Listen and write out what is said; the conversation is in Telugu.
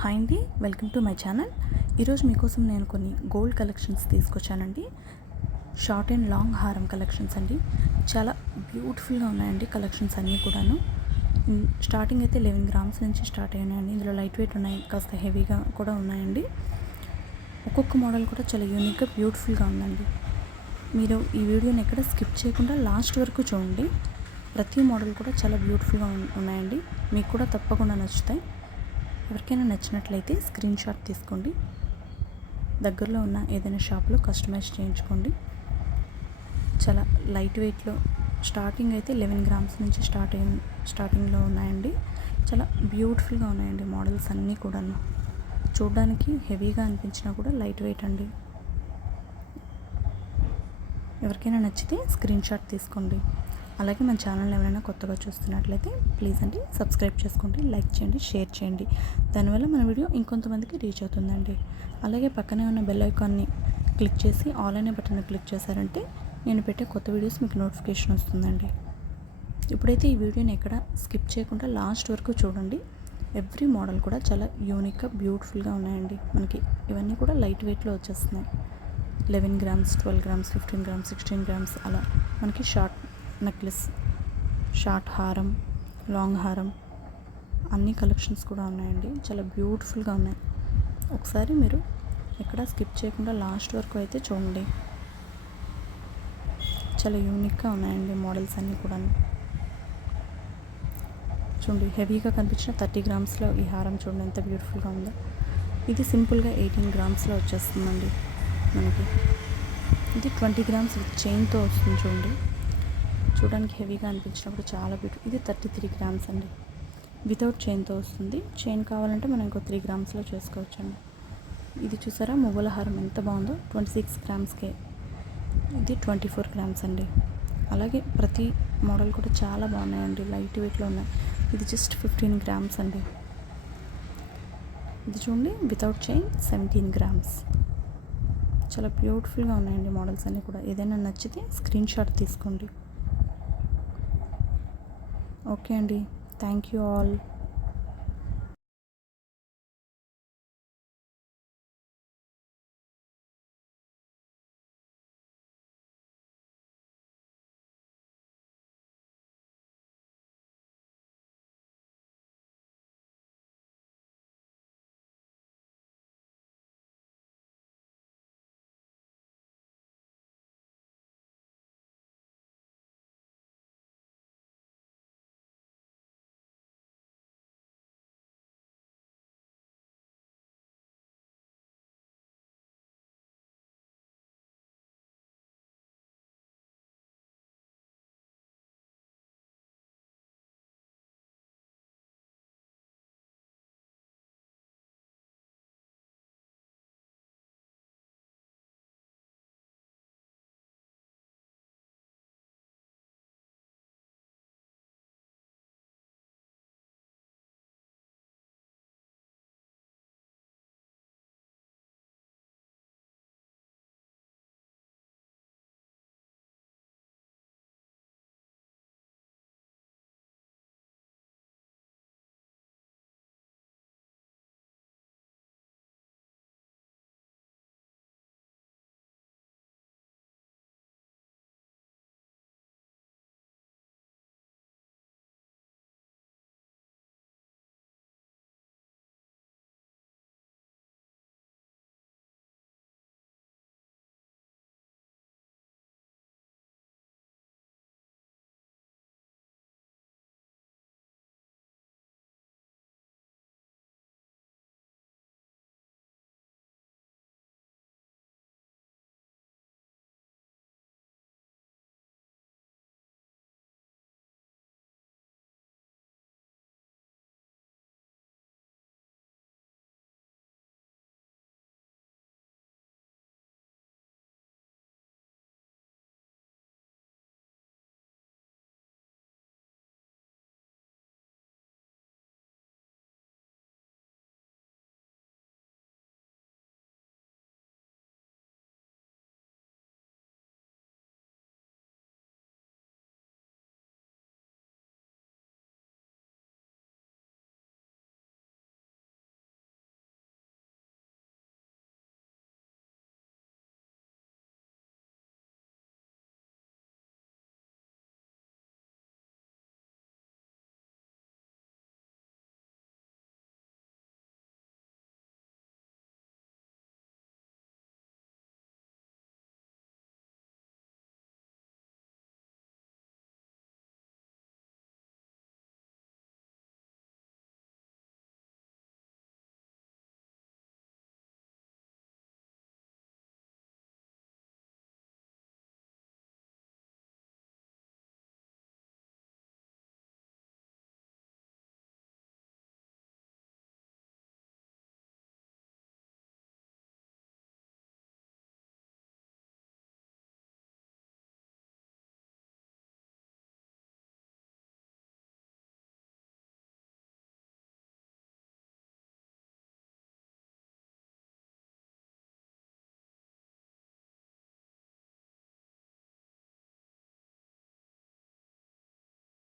హాయ్ అండి, వెల్కమ్ టు మై ఛానల్. ఈరోజు మీకోసం నేను కొన్ని గోల్డ్ కలెక్షన్స్ తీసుకొచ్చానండి. షార్ట్ అండ్ లాంగ్ హారం కలెక్షన్స్ అండి. చాలా బ్యూటిఫుల్గా ఉన్నాయండి కలెక్షన్స్ అన్నీ కూడాను. స్టార్టింగ్ అయితే 11 గ్రామ్స్ నుంచి స్టార్ట్ అయినాయండి. ఇందులో లైట్ వెయిట్ ఉన్నాయి, కాస్త హెవీగా కూడా ఉన్నాయండి. ఒక్కొక్క మోడల్ కూడా చాలా యూనిక్గా బ్యూటిఫుల్గా ఉందండి. మీరు ఈ వీడియోని ఎక్కడ స్కిప్ చేయకుండా లాస్ట్ వరకు చూడండి. ప్రతి మోడల్ కూడా చాలా బ్యూటిఫుల్గా ఉన్నాయండి. మీకు కూడా తప్పకుండా నచ్చుతాయి. ఎవరికైనా నచ్చినట్లయితే స్క్రీన్ షాట్ తీసుకోండి. దగ్గరలో ఉన్న ఏదైనా షాప్లో కస్టమైజ్ చేయించుకోండి. చాలా లైట్ వెయిట్లో స్టార్టింగ్ అయితే 11 గ్రామ్స్ నుంచి స్టార్టింగ్లో ఉన్నాయండి. చాలా బ్యూటిఫుల్గా ఉన్నాయండి మోడల్స్ అన్నీ కూడా. చూడడానికి హెవీగా అనిపించినా కూడా లైట్ వెయిట్ అండి. ఎవరికైనా నచ్చితే స్క్రీన్ షాట్ తీసుకోండి. అలాగే మన ఛానల్ ఎవరైనా కొత్తగా చూస్తున్నట్లయితే ప్లీజ్ అండి సబ్స్క్రైబ్ చేసుకోండి, లైక్ చేయండి, షేర్ చేయండి. దానివల్ల మన వీడియో ఇంకొంతమందికి రీచ్ అవుతుందండి. అలాగే పక్కనే ఉన్న బెల్ ఐకాన్ని క్లిక్ చేసి ఆల్ అనే బటన్ క్లిక్ చేశారంటే నేను పెట్టే కొత్త వీడియోస్ మీకు నోటిఫికేషన్ వస్తుందండి. ఇప్పుడైతే ఈ వీడియోని ఎక్కడ స్కిప్ చేయకుండా లాస్ట్ వరకు చూడండి. ఎవ్రీ మోడల్ కూడా చాలా యూనిక్గా బ్యూటిఫుల్గా ఉన్నాయండి. మనకి ఇవన్నీ కూడా లైట్ వెయిట్లో వచ్చేస్తున్నాయి. 11 గ్రామ్స్, 12 గ్రామ్స్, 15 గ్రామ్స్, 16 గ్రామ్స్ అలా మనకి షార్ట్ నెక్లెస్, షార్ట్ హారం, లాంగ్ హారం అన్ని కలెక్షన్స్ కూడా ఉన్నాయండి. చాలా బ్యూటిఫుల్గా ఉన్నాయి. ఒకసారి మీరు ఎక్కడ స్కిప్ చేయకుండా లాస్ట్ వరకు అయితే చూడండి. చాలా యూనిక్గా ఉన్నాయండి మోడల్స్ అన్నీ కూడా. చూడండి, హెవీగా కనిపించిన 30 గ్రామ్స్లో ఈ హారం చూడండి ఎంత బ్యూటిఫుల్గా ఉందో. ఇది సింపుల్గా 18 గ్రామ్స్లో వచ్చేస్తుందండి మనకి. ఇది 20 గ్రామ్స్ విత్ చైన్తో వస్తుంది చూడండి. చూడడానికి హెవీగా అనిపించినప్పుడు చాలా బ్యూటిఫుల్. ఇది 33 గ్రామ్స్ అండి, వితౌట్ చైన్తో వస్తుంది. చైన్ కావాలంటే మనం ఇంకో 3 గ్రామ్స్లో చేసుకోవచ్చండి. ఇది చూసారా మువ్వల హారం ఎంత బాగుందో, 26 గ్రామ్స్కే. ఇది 24 గ్రామ్స్ అండి. అలాగే ప్రతి మోడల్ కూడా చాలా బాగున్నాయండి, లైట్ వెయిట్లో ఉన్నాయి. ఇది జస్ట్ 15 గ్రామ్స్ అండి. ఇది చూడండి వితౌట్ చైన్ 17 గ్రామ్స్. చాలా బ్యూటిఫుల్గా ఉన్నాయండి మోడల్స్ అన్నీ కూడా. ఏదైనా నచ్చితే స్క్రీన్ షాట్ తీసుకోండి. ఓకే అండి, థ్యాంక్ యూ ఆల్.